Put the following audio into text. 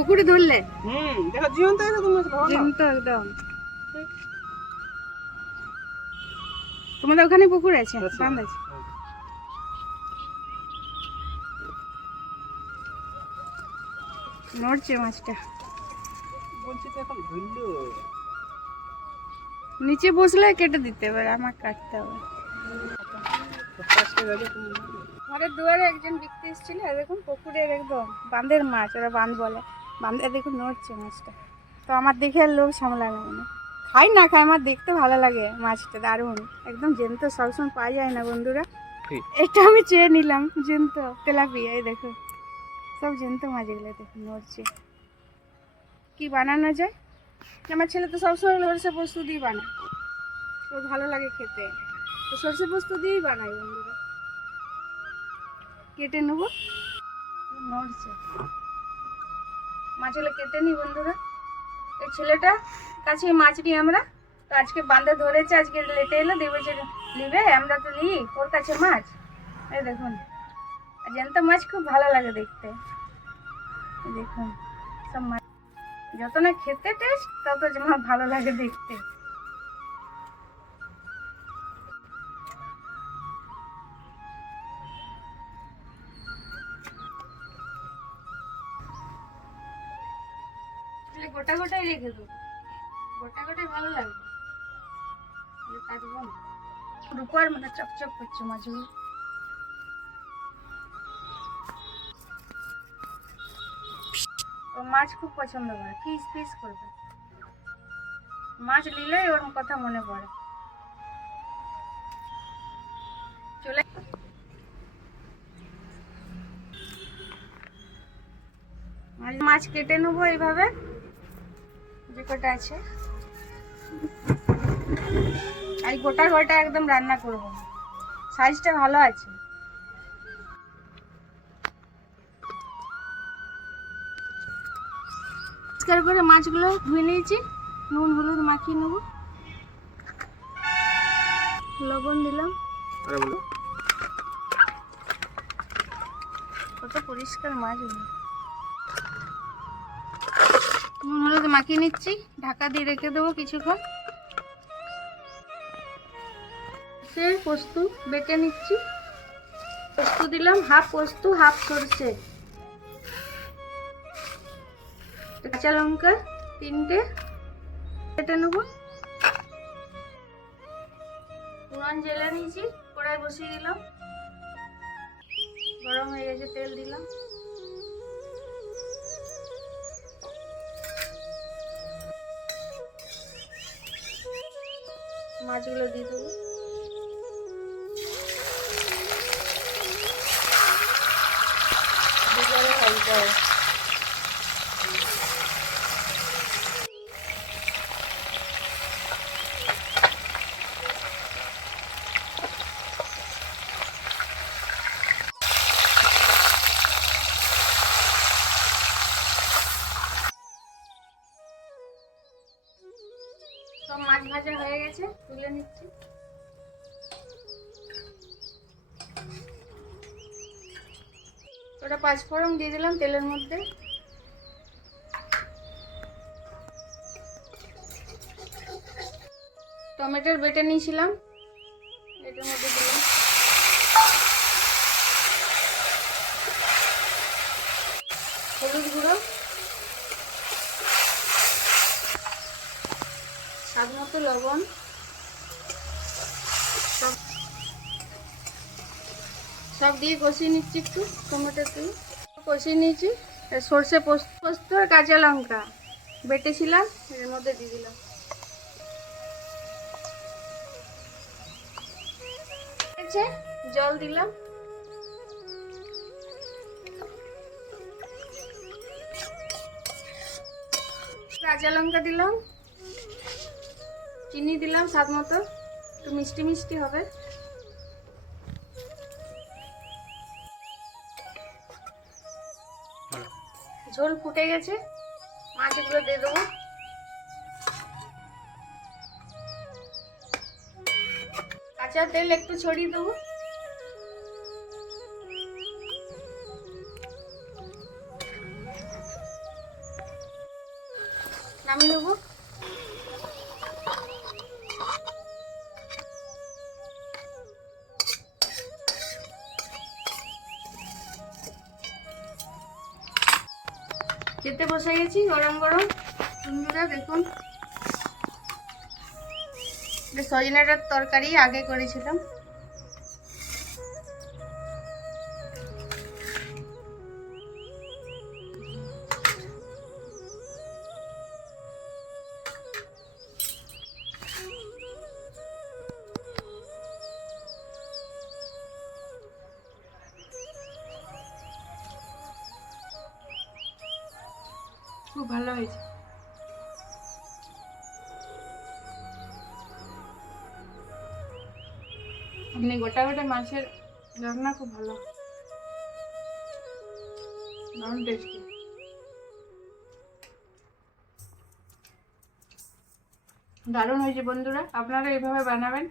পুকুরে ধরলে? দেখো জীবন্ত একদম জীবন্ত একদম। তোমাদের ওখানে পুকুর আছে? বাঁধ আছে? নড়ছে মাছটা। বলছি তো এখন ধরলো। নিচে বসলে কেটে দিতে এবার আমার কাটতে হবে। ঘরের দুয়ারে একজন ব্যক্তি এসেছিল, দেখুন পুকুরের একদম বাঁধের মাছ, ওরা বাঁধ বলে, বাঁধে দেখুন নড়ছে মাছটা। তো আমার দেখে আর লোভ সামলানো না, খাই না খাই, আমার দেখতে ভালো লাগে মাছটা, দারুণ একদম জ্যান্ত, সবসময় পাওয়া যায় না বন্ধুরা। এটা আমি চেয়ে নিলাম জ্যান্ত তেলাপিয়া, এই দেখো সব জ্যান্ত মাছগুলো দেখুন নড়ছে। কি বানানো যায়? আমার ছেলে তো সবসময় সরষে পোস্ত দিয়ে বানায়, ওর ভালো লাগে খেতে, তো সরষে পোস্ত দিয়েই বানাই বন্ধুরা। কেটে নেবো, নড়ছে মাছগুলো, কেটে নিই বন্ধুরা। এই ছেলেটা কাছে মাছ নিই আমরা, তো আজকে বাঁধে ধরেছে, আজকে লেটে এলো, দেবে যে নিবে, আমরা তো নিই ওর কাছে মাছ। এই দেখুন জ্যান্ত মাছ খুব ভালো লাগে দেখতে, দেখুন সব মাছ যত না খেতে টেস্ট, তত যেমন ভালো লাগে দেখতে। গোটা গোটাই রেখে দেবো, গোটা গোটাই ভালো লাগবে, কাটবো না। রূপার মানে চকচক করছে মাছগুলো। ও মাছ খুব পছন্দ করে, ফিস ফিস করবে, মাছ নিলেই ওর কথা মনে পড়ে। চলে মাছ কেটে নেবো এইভাবে, যে কটা আছে, আর গোটা গোটা একদম রান্না করবো, সাইজটা ভালো আছে। পরিষ্কার করে মাছগুলো ধুয়ে নিয়েছি, নুন হলুদ মাখিয়ে নেবো, লবণ দিলাম। কত পরিষ্কার মাছগুলো, নুন হলুদ মাখিয়ে নিচ্ছি, ঢাকা দিয়ে রেখে দেবো কিছুক্ষণ। সে পোস্ত বেটে নিচ্ছি, পোস্ত দিলাম, হাফ পোস্ত হাফ সরষে, কাঁচা লঙ্কা 3টে কেটে নেবো। উনান জ্বেলে নিয়েছি, কড়াই বসিয়ে দিলাম, গরম হয়ে গেছে, তেল দিলাম, মাছগুলো দিয়ে দেবো, সব মাছ ভাজা হয়ে গেছে, তুলে নিচ্ছি। ওটা 5 ফোড়ন দিয়ে দিলাম তেলের মধ্যে, টমেটোর বেটে নিয়েছিলাম এটার মধ্যে দিলাম, হলুদ গুঁড়ো, স্বাদ মতো লবণ, সব দিয়ে কষিয়ে নিচ্ছি, একটু টমেটো দিয়ে কষিয়ে নিয়েছি। সর্ষে পোস্ত আর কাঁচা লঙ্কা বেটেছিলাম এর মধ্যে দিয়ে দিলাম, জল দিলাম, কাঁচা লঙ্কা দিলাম, চিনি দিলাম স্বাদ মতো, একটু মিষ্টি মিষ্টি হবে। ঝোল ফুটে গেছে, মাছগুলো দিয়ে দেবো, কাঁচা তেল একটু ছড়িয়ে দেবো, নামিয়ে নেবো। খেতে বসে গেছি গরম গরম। বন্ধুরা দেখুন, সজনাটার তরকারি আগে করেছিলাম। খুব ভালো হয়েছে। এমনি গোটা গোটা মাছের রান্না খুব ভালো, দারুণ টেস্টি। দারুণ হয়েছে বন্ধুরা, আপনারা এইভাবে বানাবেন।